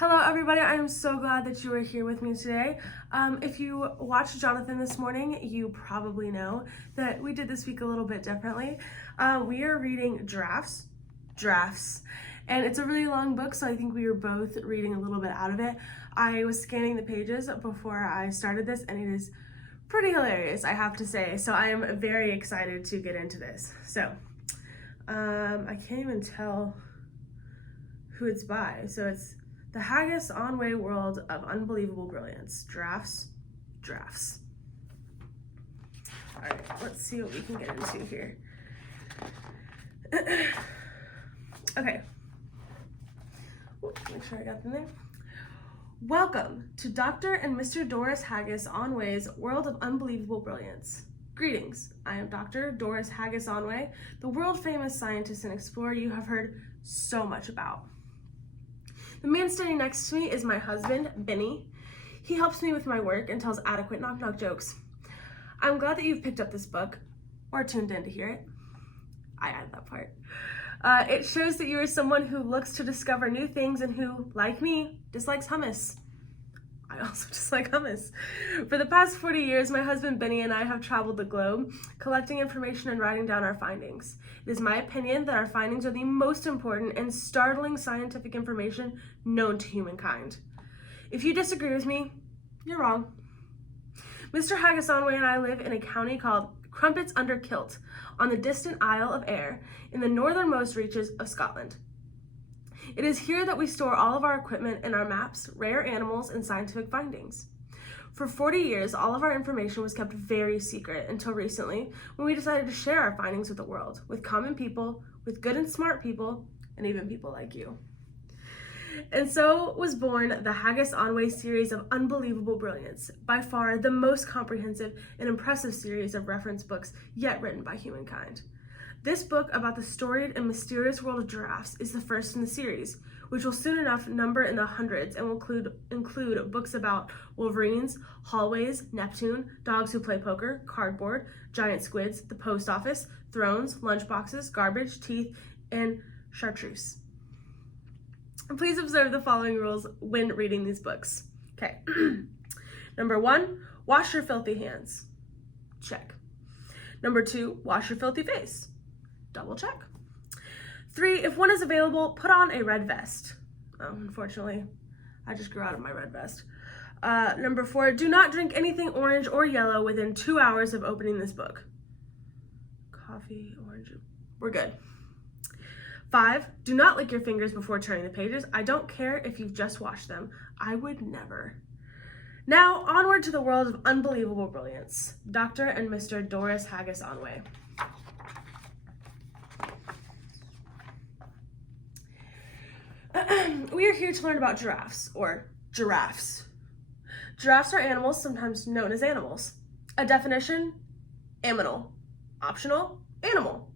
Hello everybody, I am so glad that you are here with me today. If you watched Jonathan this morning, you probably know that we did this week a little bit differently. We are reading Giraffes, and it's a really long book, so I think we were both reading a little bit out of it. I was scanning the pages before I started this, and it is pretty hilarious, I have to say, so I am very excited to get into this. So, I can't even tell who it's by, so it's The Haggis On-Way World of Unbelievable Brilliance. Giraffes. All right, let's see what we can get into here. Okay. Make sure I got them there. Welcome to Dr. and Mr. Doris Haggis On-Way's World of Unbelievable Brilliance. Greetings, I am Dr. Doris Haggis On-Way, the world-famous scientist and explorer you have heard so much about. The man standing next to me is my husband, Benny. He helps me with my work and tells adequate knock-knock jokes. I'm glad that you've picked up this book, or tuned in to hear it. I added that part. It shows that you are someone who looks to discover new things and who, like me, dislikes hummus. I also dislike hummus. For the past 40 years, my husband Benny and I have traveled the globe, collecting information and writing down our findings. It is my opinion that our findings are the most important and startling scientific information known to humankind. If you disagree with me, you're wrong. Mr. Haggis On-Way and I live in a county called Crumpets under Kilt, on the distant Isle of Ayr, in the northernmost reaches of Scotland. It is here that we store all of our equipment and our maps, rare animals, and scientific findings. For 40 years, all of our information was kept very secret until recently, when we decided to share our findings with the world, with common people, with good and smart people, and even people like you. And so was born the Haggis On-Way series of unbelievable brilliance, by far the most comprehensive and impressive series of reference books yet written by humankind. This book about the storied and mysterious world of giraffes is the first in the series, which will soon enough number in the hundreds and will include books about wolverines, hallways, Neptune, dogs who play poker, cardboard, giant squids, the post office, thrones, lunchboxes, garbage, teeth, and chartreuse. Please observe the following rules when reading these books. Okay. Number 1, wash your filthy hands. Check. Number 2, wash your filthy face. Double check. 3, if one is available, put on a red vest. Unfortunately, I just grew out of my red vest. Number 4, do not drink anything orange or yellow within 2 hours of opening this book. Coffee, orange, we're good. 5, do not lick your fingers before turning the pages. I don't care if you've just washed them. I would never. Now, onward to the world of unbelievable brilliance. Dr. and Mr. Doris Haggis On-Way. We are here to learn about giraffes, or giraffes. Giraffes are animals, sometimes known as animals. A definition: aminal. Optional: animal.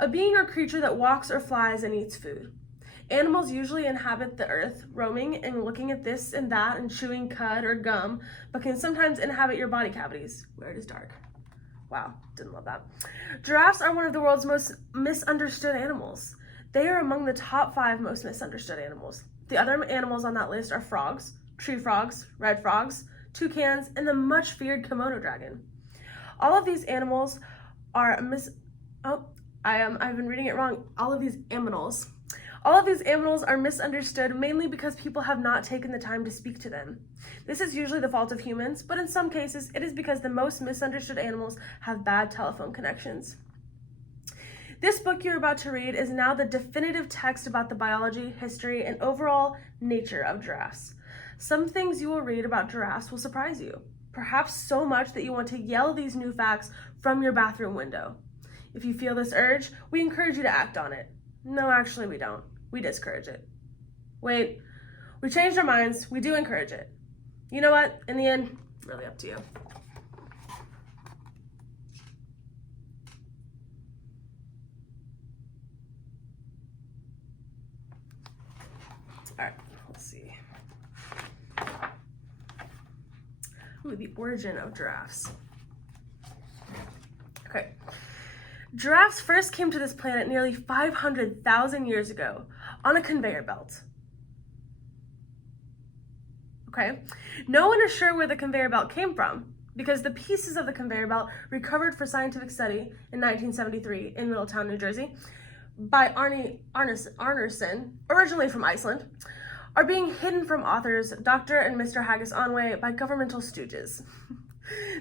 A being or creature that walks or flies and eats food. Animals usually inhabit the earth, roaming and looking at this and that and chewing cud or gum, but can sometimes inhabit your body cavities, where it is dark. Wow, didn't love that. Giraffes are one of the world's most misunderstood animals. They are among the top 5 most misunderstood animals. The other animals on that list are frogs, tree frogs, red frogs, toucans, and the much feared kimono dragon. All of these animals are I've been reading it wrong. All of these aminals are misunderstood mainly because people have not taken the time to speak to them. This is usually the fault of humans, but in some cases, it is because the most misunderstood animals have bad telephone connections. This book you're about to read is now the definitive text about the biology, history, and overall nature of giraffes. Some things you will read about giraffes will surprise you, perhaps so much that you want to yell these new facts from your bathroom window. If you feel this urge, we encourage you to act on it. No, actually we don't. We discourage it. Wait, we changed our minds. We do encourage it. You know what? In the end, really up to you. All right, let's see. Ooh, the origin of giraffes. Okay. Giraffes first came to this planet nearly 500,000 years ago on a conveyor belt. okay? No one is sure where the conveyor belt came from because the pieces of the conveyor belt recovered for scientific study in 1973 in Middletown, New Jersey by Arnerson, originally from Iceland, are being hidden from authors Dr. and Mr. Haggis Onway by governmental stooges.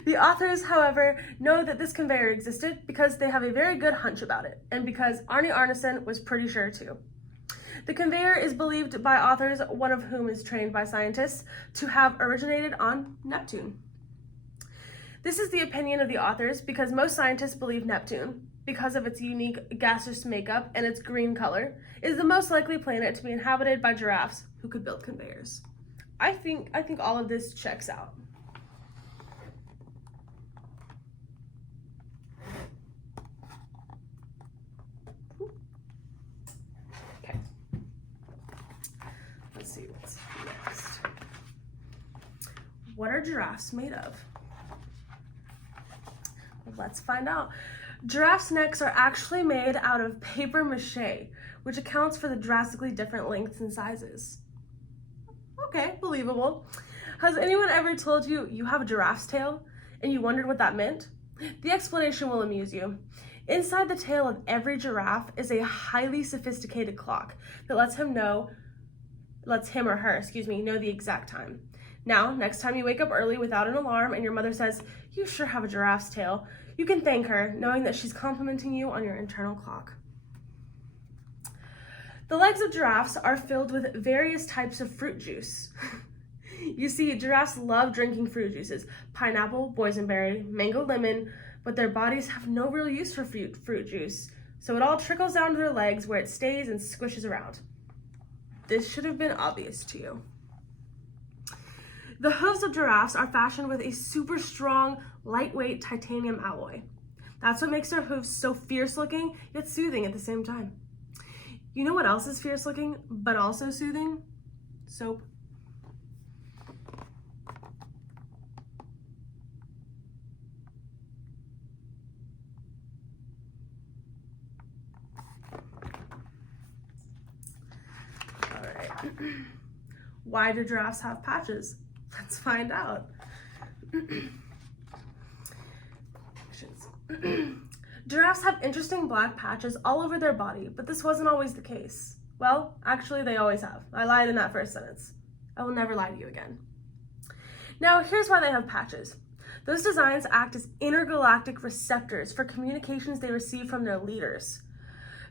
The authors, however, know that this conveyor existed because they have a very good hunch about it, and because Arnie Arneson was pretty sure too. The conveyor is believed by authors, one of whom is trained by scientists, to have originated on Neptune. This is the opinion of the authors because most scientists believe Neptune, because of its unique gaseous makeup and its green color, is the most likely planet to be inhabited by giraffes who could build conveyors. I think all of this checks out. Okay. Let's see what's next. What are giraffes made of? Let's find out. Giraffes' necks are actually made out of paper mache, which accounts for the drastically different lengths and sizes. Okay, believable. Has anyone ever told you you have a giraffe's tail and you wondered what that meant? The explanation will amuse you. Inside the tail of every giraffe is a highly sophisticated clock that lets him or her know the exact time. Now, next time you wake up early without an alarm and your mother says, "You sure have a giraffe's tail," you can thank her, knowing that she's complimenting you on your internal clock. The legs of giraffes are filled with various types of fruit juice. You see, giraffes love drinking fruit juices: pineapple, boysenberry, mango, lemon, but their bodies have no real use for fruit juice, so it all trickles down to their legs where it stays and squishes around. This should have been obvious to you. The hooves of giraffes are fashioned with a super strong, lightweight titanium alloy. That's what makes their hooves so fierce looking, yet soothing at the same time. You know what else is fierce looking, but also soothing? Soap. All right. Why do giraffes have patches? Let's find out. Giraffes have interesting black patches all over their body, but this wasn't always the case. Well, actually they always have. I lied in that first sentence. I will never lie to you again. Now, here's why they have patches. Those designs act as intergalactic receptors for communications they receive from their leaders.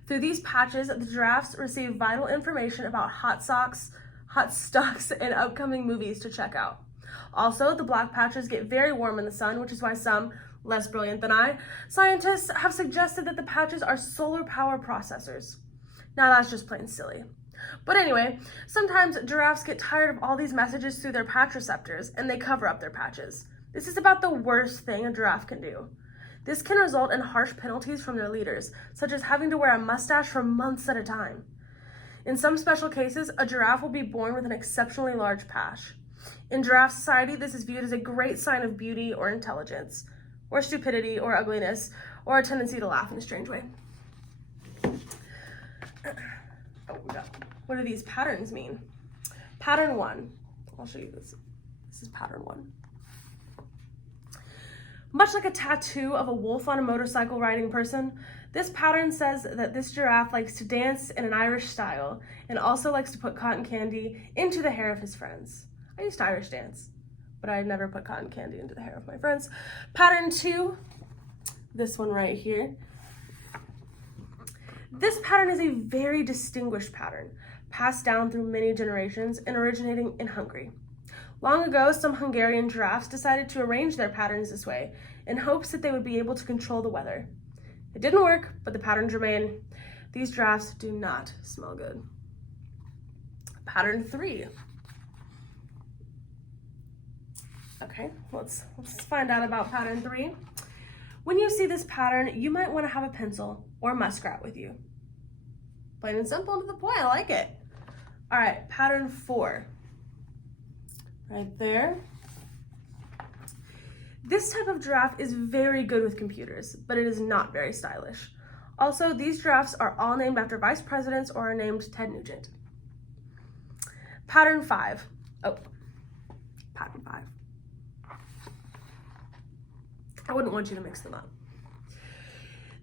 Through these patches, the giraffes receive vital information about hot stocks, and upcoming movies to check out. Also, the black patches get very warm in the sun, which is why some, less brilliant than I, scientists have suggested that the patches are solar power processors. Now that's just plain silly. But anyway, sometimes giraffes get tired of all these messages through their patch receptors and they cover up their patches. This is about the worst thing a giraffe can do. This can result in harsh penalties from their leaders, such as having to wear a mustache for months at a time. In some special cases, a giraffe will be born with an exceptionally large patch. In giraffe society, this is viewed as a great sign of beauty or intelligence, or stupidity or ugliness, or a tendency to laugh in a strange way. What do these patterns mean? Pattern 1. I'll show you this. This is pattern 1. Much like a tattoo of a wolf on a motorcycle riding person, this pattern says that this giraffe likes to dance in an Irish style and also likes to put cotton candy into the hair of his friends. I used to Irish dance, but I never put cotton candy into the hair of my friends. Pattern 2, this one right here. This pattern is a very distinguished pattern, passed down through many generations and originating in Hungary. Long ago, some Hungarian giraffes decided to arrange their patterns this way in hopes that they would be able to control the weather. It didn't work, but the patterns remain. These giraffes do not smell good. Pattern 3. Okay, let's find out about pattern 3. When you see this pattern, you might want to have a pencil or a muskrat with you. Plain and simple, to the point. I like it. All right, pattern 4. Right there. This type of giraffe is very good with computers, but it is not very stylish. Also, these giraffes are all named after vice presidents or are named Ted Nugent. Pattern 5. Oh, pattern 5. I wouldn't want you to mix them up.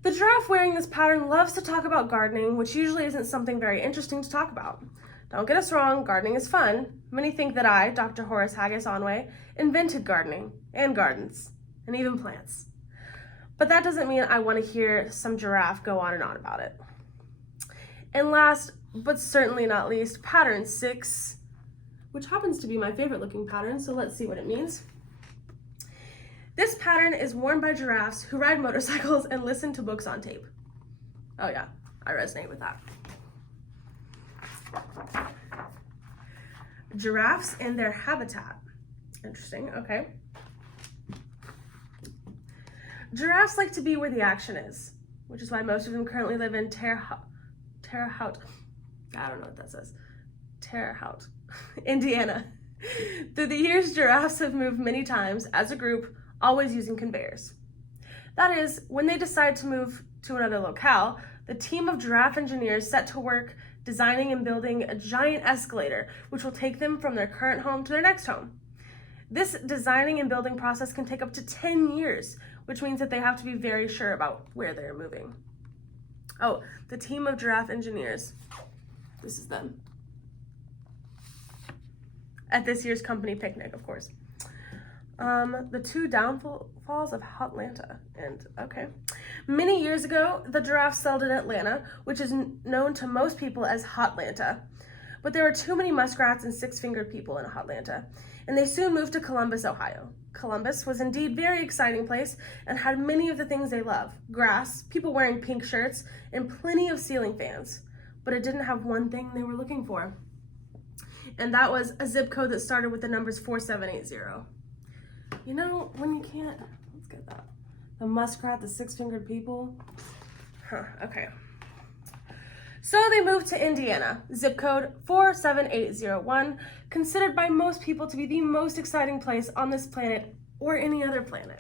The giraffe wearing this pattern loves to talk about gardening, which usually isn't something very interesting to talk about. Don't get us wrong, gardening is fun. Many think that I, Dr. Horace Haggis Onway, invented gardening and gardens and even plants. But that doesn't mean I want to hear some giraffe go on and on about it. And last, but certainly not least, pattern 6, which happens to be my favorite looking pattern, so let's see what it means. This pattern is worn by giraffes who ride motorcycles and listen to books on tape. Oh yeah, I resonate with that. Giraffes and their habitat. Interesting, okay. Giraffes like to be where the action is, which is why most of them currently live in Terre Haute. I don't know what that says. Terre Haute, Indiana. Through the years, giraffes have moved many times as a group, always using conveyors. That is, when they decide to move to another locale, the team of giraffe engineers set to work designing and building a giant escalator, which will take them from their current home to their next home. This designing and building process can take up to 10 years, which means that they have to be very sure about where they're moving. Oh, the team of giraffe engineers. This is them. At this year's company picnic, of course. The 2 downfalls of Hotlanta. And okay. Many years ago, the giraffes settled in Atlanta, which is known to most people as Hotlanta. But there were too many muskrats and 6-fingered people in Hotlanta, and they soon moved to Columbus, Ohio. Columbus was indeed a very exciting place and had many of the things they love: grass, people wearing pink shirts, and plenty of ceiling fans. But it didn't have one thing they were looking for, and that was a zip code that started with the numbers 4780. You know, when you can't, let's get that. The muskrat, the 6-fingered people. Okay. So they moved to Indiana, zip code 47801, considered by most people to be the most exciting place on this planet or any other planet.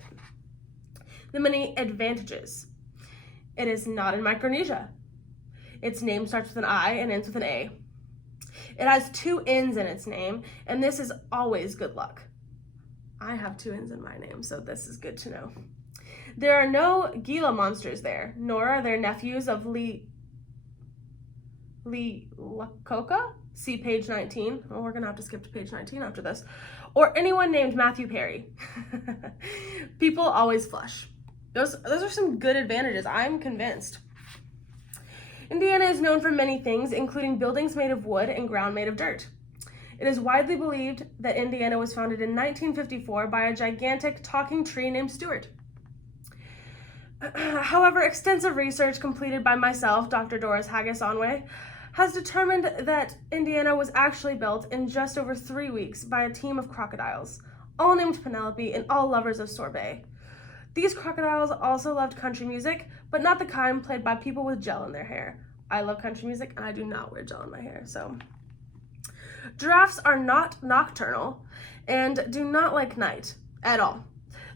The many advantages. It is not in Micronesia. Its name starts with an I and ends with an A. It has 2 N's in its name, and this is always good luck. I have 2 N's in my name, so this is good to know. There are no Gila monsters there, nor are there nephews of Lacoca. See page 19. Oh, we're gonna have to skip to page 19 after this. Or anyone named Matthew Perry. People always flush. Those are some good advantages, I'm convinced. Indiana is known for many things, including buildings made of wood and ground made of dirt. It is widely believed that Indiana was founded in 1954 by a gigantic talking tree named Stuart. However, extensive research completed by myself, Dr. Doris Haggis Onway, has determined that Indiana was actually built in just over 3 weeks by a team of crocodiles, all named Penelope and all lovers of sorbet. These crocodiles also loved country music, but not the kind played by people with gel in their hair. I love country music and I do not wear gel in my hair, so. Giraffes are not nocturnal and do not like night at all.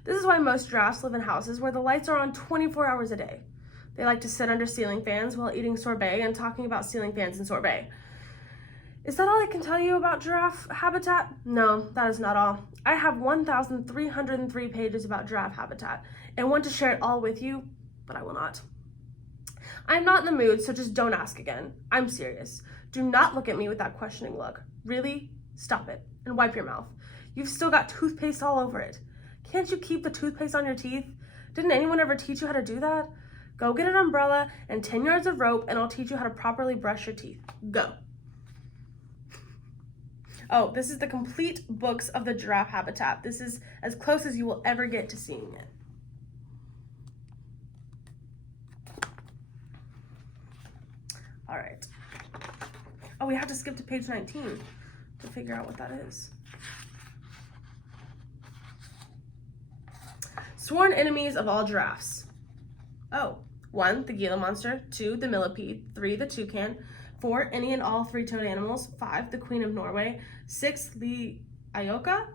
This is why most giraffes live in houses where the lights are on 24 hours a day. They like to sit under ceiling fans while eating sorbet and talking about ceiling fans and sorbet. Is that all I can tell you about giraffe habitat? No, that is not all. I have 1,303 pages about giraffe habitat and want to share it all with you, but I will not. I am not in the mood, so just don't ask again. I'm serious. Do not look at me with that questioning look. Really? Stop it and wipe your mouth. You've still got toothpaste all over it. Can't you keep the toothpaste on your teeth? Didn't anyone ever teach you how to do that? Go get an umbrella and 10 yards of rope and I'll teach you how to properly brush your teeth. Go. Oh, this is the complete books of the giraffe habitat. This is as close as you will ever get to seeing it. All right. Oh, we have to skip to page 19 to figure out what that is. Sworn enemies of all giraffes. Oh, 1, the Gila monster, 2, the millipede, 3, the toucan, 4, any and all 3-toed animals, 5, the Queen of Norway, 6, the Iacocca,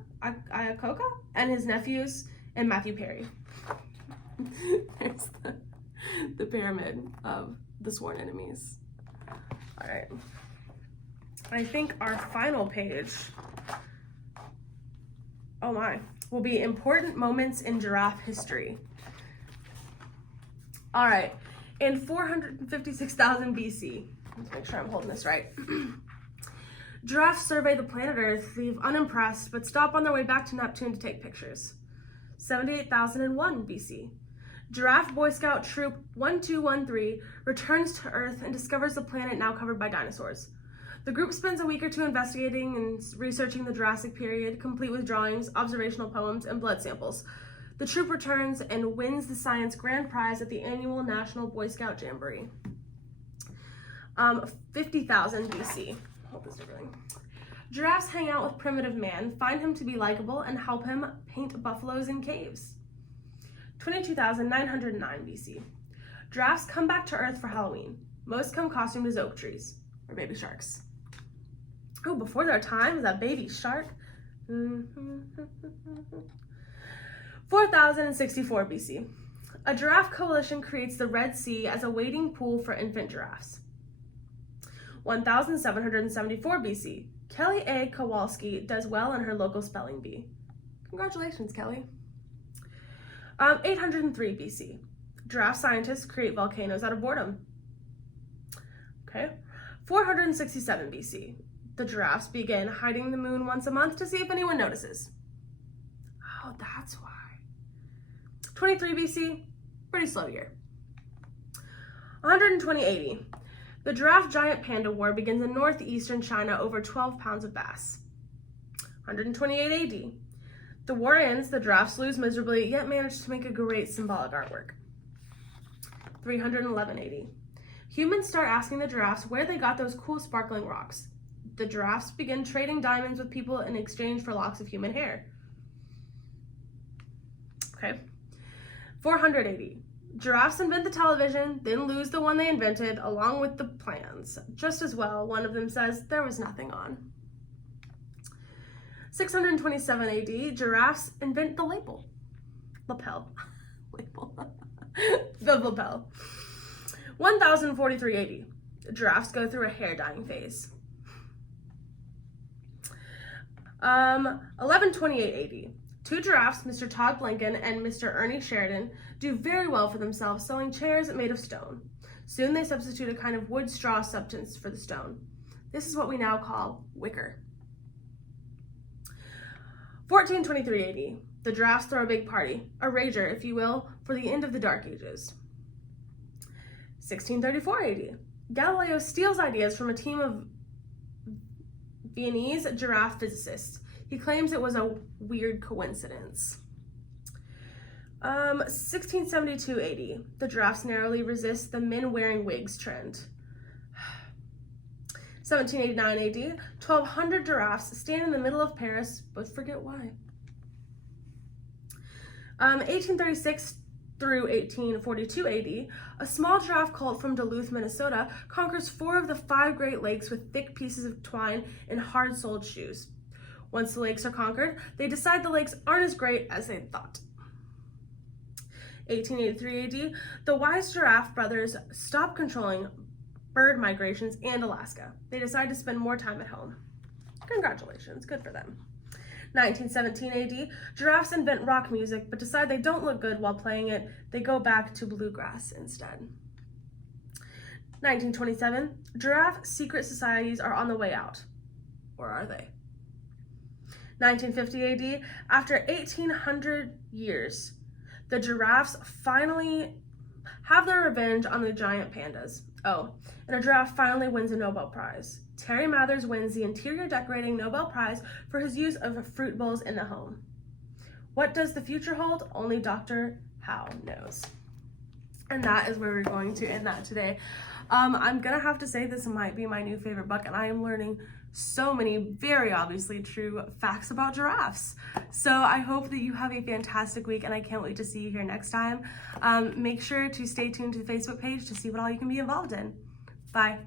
and his nephews, and Matthew Perry. There's the pyramid of the sworn enemies. All right. I think our final page oh my, will be important moments in giraffe history. All right, in 456,000 BC, let's make sure I'm holding this right. Giraffes survey the planet Earth, leave unimpressed, but stop on their way back to Neptune to take pictures. 78,001 BC. Giraffe Boy Scout Troop 1213 returns to Earth and discovers the planet now covered by dinosaurs. The group spends a week or two investigating and researching the Jurassic period, complete with drawings, observational poems, and blood samples. The troop returns and wins the science grand prize at the annual National Boy Scout Jamboree. 50,000 BC. Hope this is everything. Giraffes hang out with primitive man, find him to be likable, and help him paint buffaloes in caves. 22,909 BC. Giraffes come back to Earth for Halloween. Most come costumed as oak trees or baby sharks. Oh, before their time, is that baby shark? 4064 BC. A giraffe coalition creates the Red Sea as a wading pool for infant giraffes. 1774 BC. Kelly A. Kowalski does well in her local spelling bee. Congratulations, Kelly. 803 BC. Giraffe scientists create volcanoes out of boredom. Okay. 467 BC. The giraffes begin hiding the moon once a month to see if anyone notices. Oh, that's why. 23 BC, pretty slow year. 120 AD. The giraffe giant panda war begins in northeastern China over 12 pounds of bass. 128 AD. The war ends, the giraffes lose miserably, yet manage to make a great symbolic artwork. 311 AD. Humans start asking the giraffes where they got those cool sparkling rocks. The giraffes begin trading diamonds with people in exchange for locks of human hair. Okay. 400 AD. Giraffes invent the television, then lose the one they invented, along with the plans. Just as well, one of them says there was nothing on. 627 AD, giraffes invent the lapel. Lapel. Lapel. The lapel. 1043 AD, giraffes go through a hair dyeing phase. 1128 AD, two giraffes, Mr. Todd Blinken and Mr. Ernie Sheridan, do very well for themselves selling chairs made of stone. Soon they substitute a kind of wood straw substance for the stone. This is what we now call wicker. 1423 AD, the giraffes throw a big party, a rager, if you will, for the end of the Dark Ages. 1634 AD, Galileo steals ideas from a team of Viennese giraffe physicists. He claims it was a weird coincidence. 1672 AD, the giraffes narrowly resist the men wearing wigs trend. 1789 AD, 1,200 giraffes stand in the middle of Paris, but forget why. 1836 through 1842 AD, a small giraffe cult from Duluth, Minnesota, conquers 4 of the 5 Great Lakes with thick pieces of twine and hard-soled shoes. Once the lakes are conquered, they decide the lakes aren't as great as they thought. 1883 AD, the wise giraffe brothers stop controlling bird migrations and Alaska. They decide to spend more time at home. Congratulations, good for them. 1917 AD, giraffes invent rock music, but decide they don't look good while playing it. They go back to bluegrass instead. 1927, giraffe secret societies are on the way out. Or are they? 1950 AD, after 1,800 years, the giraffes finally have their revenge on the giant pandas. Oh, and a giraffe finally wins a Nobel Prize. Terry Mathers wins the Interior Decorating Nobel Prize for his use of fruit bowls in the home. What does the future hold? Only Dr. Howe knows. And that is where we're going to end that today. I'm gonna have to say this might be my new favorite book, and I am learning so many very obviously true facts about giraffes. So I hope that you have a fantastic week, and I can't wait to see you here next time. Make sure to stay tuned to the Facebook page to see what all you can be involved in. Bye.